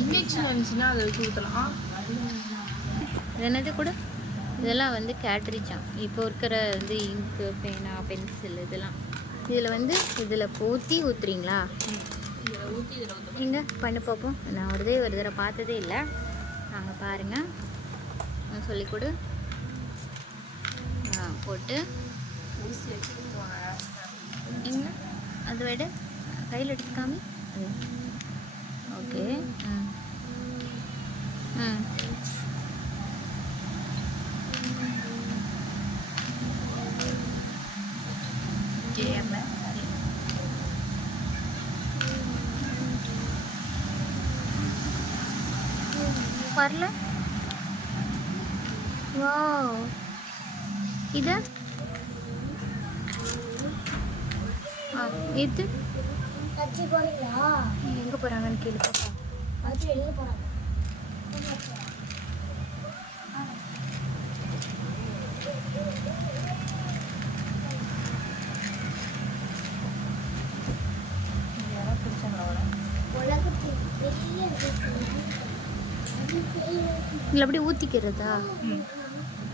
Injection இருந்துச்சுன்னா அதை வச்சு ஊற்றலாம். என்னது கூட இதெல்லாம் வந்து கேட்ரிஜாம். இப்போ இருக்கிற வந்து இங்கு, பேனா, பென்சில் இதெல்லாம் இதில் வந்து இதில் ஊற்றி ஊற்றுறீங்களா? இதில் ஊற்றி இதில் ஊற்ற இங்கே பண்ணி பார்ப்போம். நான் ஒரு தடவை பார்த்ததே இல்லை. நாங்கள் பாருங்கள், சொல்லிக் கொடு. போட்டு ஊசி வச்சுருக்கோம். இங்கே அதை விட கையில் எடுத்துக்காமி. ஓகே. வரல. வாவ், இது இது எங்கே போகிறாங்கன்னு கேள்வி பாப்பா. வெளியே போகிறாங்க. இல்லை அப்படி ஊற்றிக்கிறதா?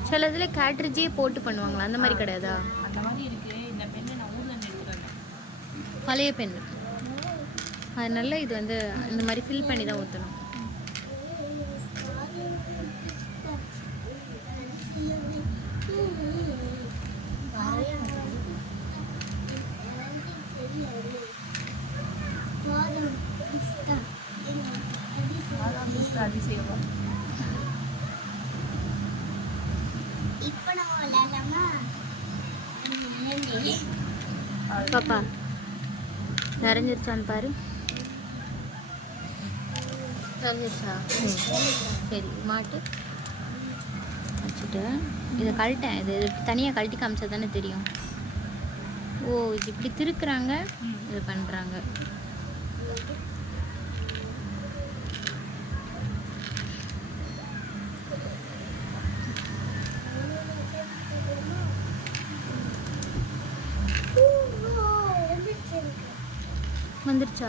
சில இதில் கேட்ரிஜே போட்டு பண்ணுவாங்களா, அந்த மாதிரி கிடையாதா? அந்த மாதிரி இருக்குது. இந்த பெண்ணை நான் ஊரில் எடுத்துகிட்டு வந்தேன், பழைய பெண். அதனால இது வந்து இந்த மாதிரி ஃபில் பண்ணி தான் ஊற்றணும். அதிசயமா இப்போ நம்ம விளையாடலாமா? பாப்பா நிறைஞ்சிருச்சான்னு பாரு. நிறைஞ்சிருச்சா? சரி, மாட்டு வச்சுட்டு இதை கழட்டேன். இது தனியாக கழட்டி காமிச்சா தானே தெரியும். ஓ, இது இப்படி திருக்குறாங்க, இது பண்ணுறாங்க. வந்துருச்சா?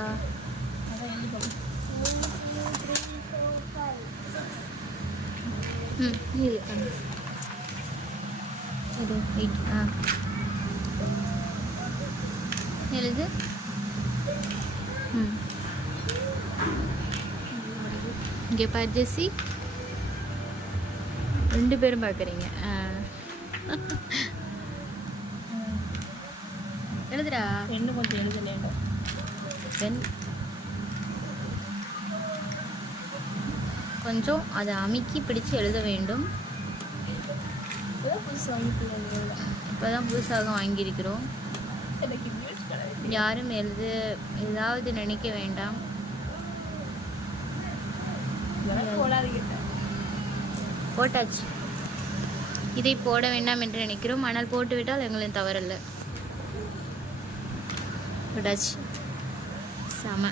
இது பண்ணு. இது வெயிட். எழுது. இங்கே பாரு ஜெஸ்ஸி, 2 பேரும் பார்க்குறீங்க. எழுதுடா. இன்னும் கொஞ்சம் எழுதலேண்டோ. பென் கொஞ்சம் அதை அமுக்கி பிடிச்சு எழுத வேண்டும். இப்போ தான் புதுசாக வாங்கியிருக்கிறோம். யாரும் ஏதாவது நினைக்க வேண்டாம். போட்டாச்சு. இதை போட வேண்டாம் என்று நினைக்கிறோம், ஆனால் போட்டுவிட்டால் எங்களின் தவறல்ல. போட்டாச்சு. செம.